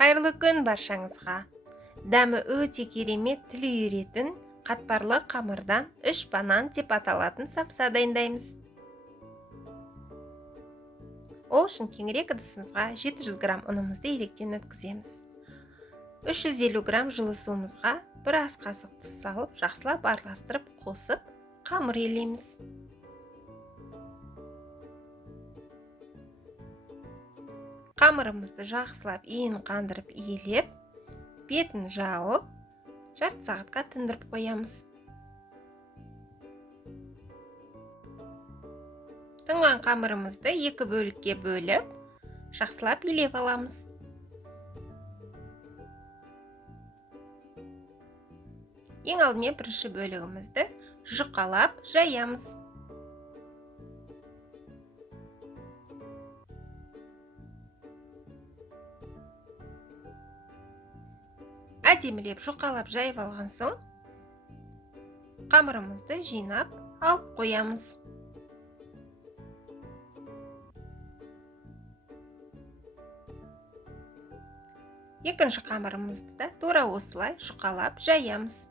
Қайырлы күн баршаңызға. Дәмі өте керемет, тіл үйіретін, қатпарлы қамырдан 3 банан деп аталатын самса дайындаймыз. Ол үшін кеңірек ыдысымызға 700 грамм ұнымызды електен өткіземіз. 350 грамм жылы суымызға 1 ас қасық тұз салып, жақсылап араластырып қосып, қамыр елейміз. Қамырымызды жақсылап иін қандырып иілеп, бетін жауып, жарты сағатқа тындырып қоямыз. Тынған қамырымызды 2 бөлікке бөліп, жақсылап илеп аламыз. Ең алдымен бірінші бөлігімізді жұқалап жаямыз. Әдемілеп жұқалап жайып алған соң, қамырымызды жинап алып қоямыз. Екінші қамырымызды да тура осылай жұқалап жаямыз.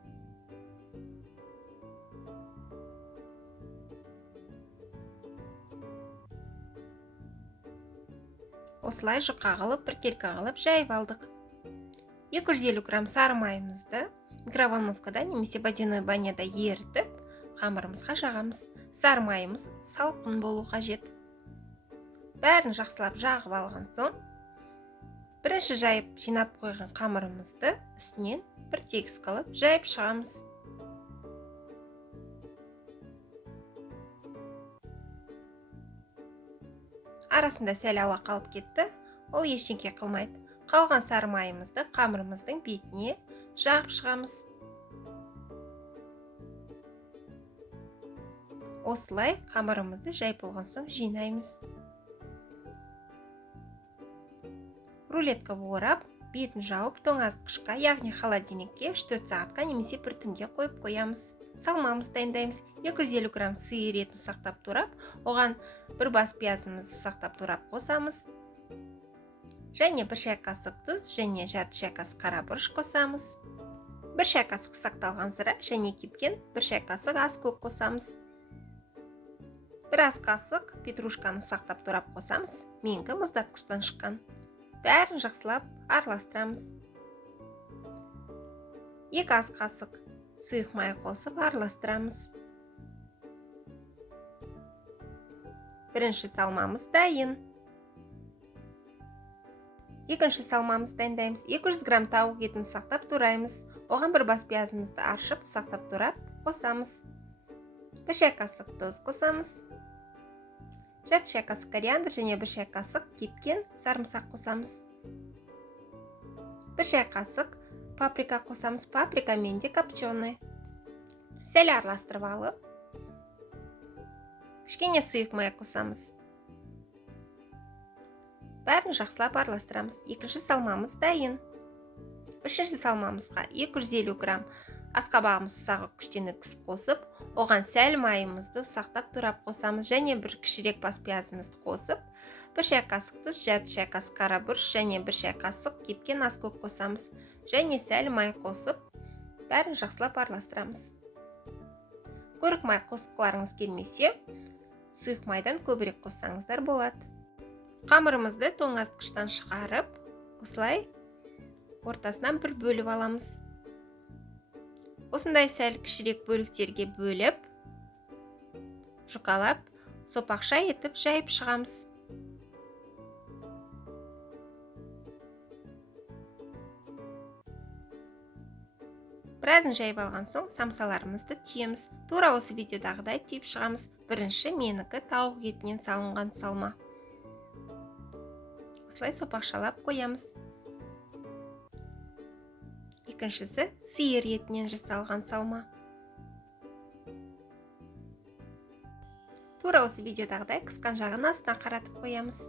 Осылай жұқа қылып, біркелкі қылып жайып алдық. 250 грамм сары майымызды микроволновкада немесе водяной баняда ерітіп, қамырымызға жағамыз. Сары майымыз салқын болу қажет. Бәрін жақсылап жағып алған соң, бірінші жайып жинап қойған қамырымызды үстінен бір тегіс қылып жайып шығамыз. Арасында сәл ауа қалып кетті, ол ештеңе қылмайды. Қалған сары майымызды қамырымыздың бетіне жағып шығамыз. Осылай қамырымызды жайып болған соң жинаймыз. Рулетка орап, бетін жауып, тоңазытқышқа, яғни холодильникке 3-4 сағатқа немесе бір түнге қойып қоямыз. Салмамыз дайындаймыз. 250 грамм сиыр етін ұсақтап турап, оған бір бас пиязымызды ұсақтап турап қосамыз. Және 1 шай қасық тұз және жарты шай қасық қара бұрыш қосамыз. 1 шай қасық ұсақталған зыра және кепкен 1 шай қасық ас көк қосамыз. 1 ас қасық петрушканы ұсақтап турап қосамыз. Менікі мұздатқыштан шыққан. Бәрін жақсылап араластырамыз. 2 ас қасық сұйық май қосып араластырамыз. Бірінші салмамыз дайын. Екінші салмамыз дайындаймыз. 200 грамм тауық етін ұсақтап тураймыз. Оған бір бас пиязымызды аршып, ұсақтап турап қосамыз. 1 шай қасық тұз қосамыз. Жарты шай қасық кориандр және 1 шай қасық кепкен сарымсақ қосамыз. 1 шай қасық паприка қосамыз. Паприка менде копченый. Сәл араластырып алып, кішкене сұйық май қосамыз. Бәрін жақсылап араластырамыз. Екінші салмамыз дайын. Үшінші салмамызға 250 грамм асқабағымыз ұсағы күштен өткізіп қосып, оған сәл майымызды ұсақтап турап қосамыз және бір кішірек бас пиязымызды қосып, 1 шай қасық тұз, жарты шай қасық қара бұрыш және 1 шай қасық кепкен ас көк қосамыз және сәл май қосып, бәрін жақсылап араластырамыз. Көрік май қосқыларыңыз келмесе, сұйық майдан көбірек қоссаңыздар болады. Қамырымызды тоңазытқыштан шығарып, осылай ортасынан бір бөліп аламыз. Осындай сәл кішірек бөліктерге бөліп, жұқалап, сопақша етіп жайып шығамыз. Біразын жайып алған соң, самсаларымызды түйеміз. Тура осы видеодағыдай түйіп шығамыз. Бірінші менікі тауық етінен салынған салма. Осылай сопақшалап қоямыз. Екіншісі сиыр етінен жасалған салма. Тура осы видеодағыдай қысқан жағын астына қаратып қоямыз.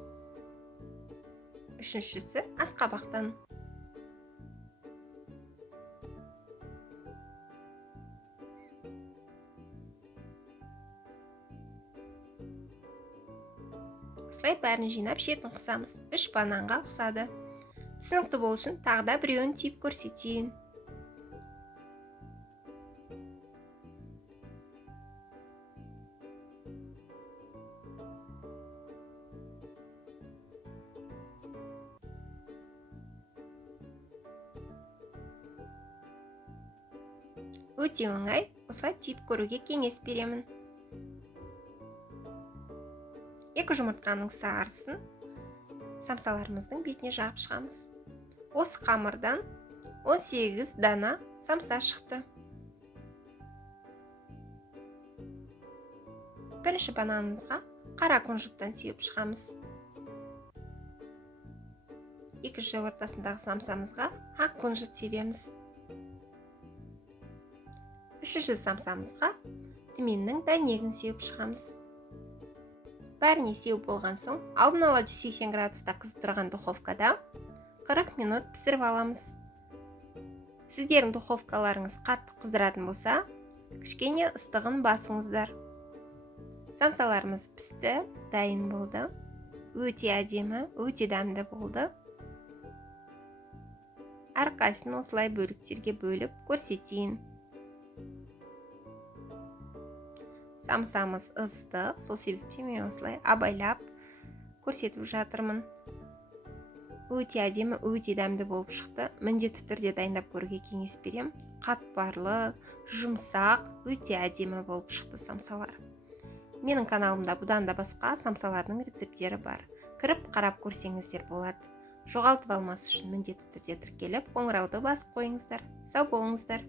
Үшіншісі асқабақтан. Осылай бәрін жинап шетін қысамыз. 3 бананға ұқсады. түсінікті болу үшін тағы да біреуін түйіп көрсетейін. Өте оңай, осылай түйіп көруге кеңес беремін. 2 жұмыртқаның сарысын самсаларымыздың бетіне жағып шығамыз. Осы қамырдан 18 дана самса шықты. Бірінші бананымызға қара күнжіттен сеуіп шығамыз. Екінші ортасындағы самсамызға ақ күнжіт себеміз. Үшінші самсамызға түменнің дәнегін сеуіп шығамыз. Бәріне сеуіп болған соң, алдын ала 180 градуста қызып тұрған духовкада 40 минут пісіріп аламыз. Сіздердің духовкаларыңыз қатты қыздыратын болса, кішкене ыстығын басыңыздар. Самсаларымыз пісті, дайын болды. Өте әдемі, өте дәмді болды. Әрқайсысын осылай бөліктерге бөліп көрсетейін. Самсамыз ыстық, сол себептен мен осылай абайлап көрсетіп жатырмын. Өте әдемі, өте дәмді болып шықты. Міндетті түрде дайындап көруге кеңес берем. Қатпарлы, жұмсақ, өте әдемі болып шықты самсалар. Менің каналымда бұдан да басқа самсалардың рецептері бар. Кіріп қарап көрсеңіздер болады. Жоғалтып алмас үшін міндетті түрде тіркеліп, қоңырауды басып қойыңыздар. Сау болыңыздар.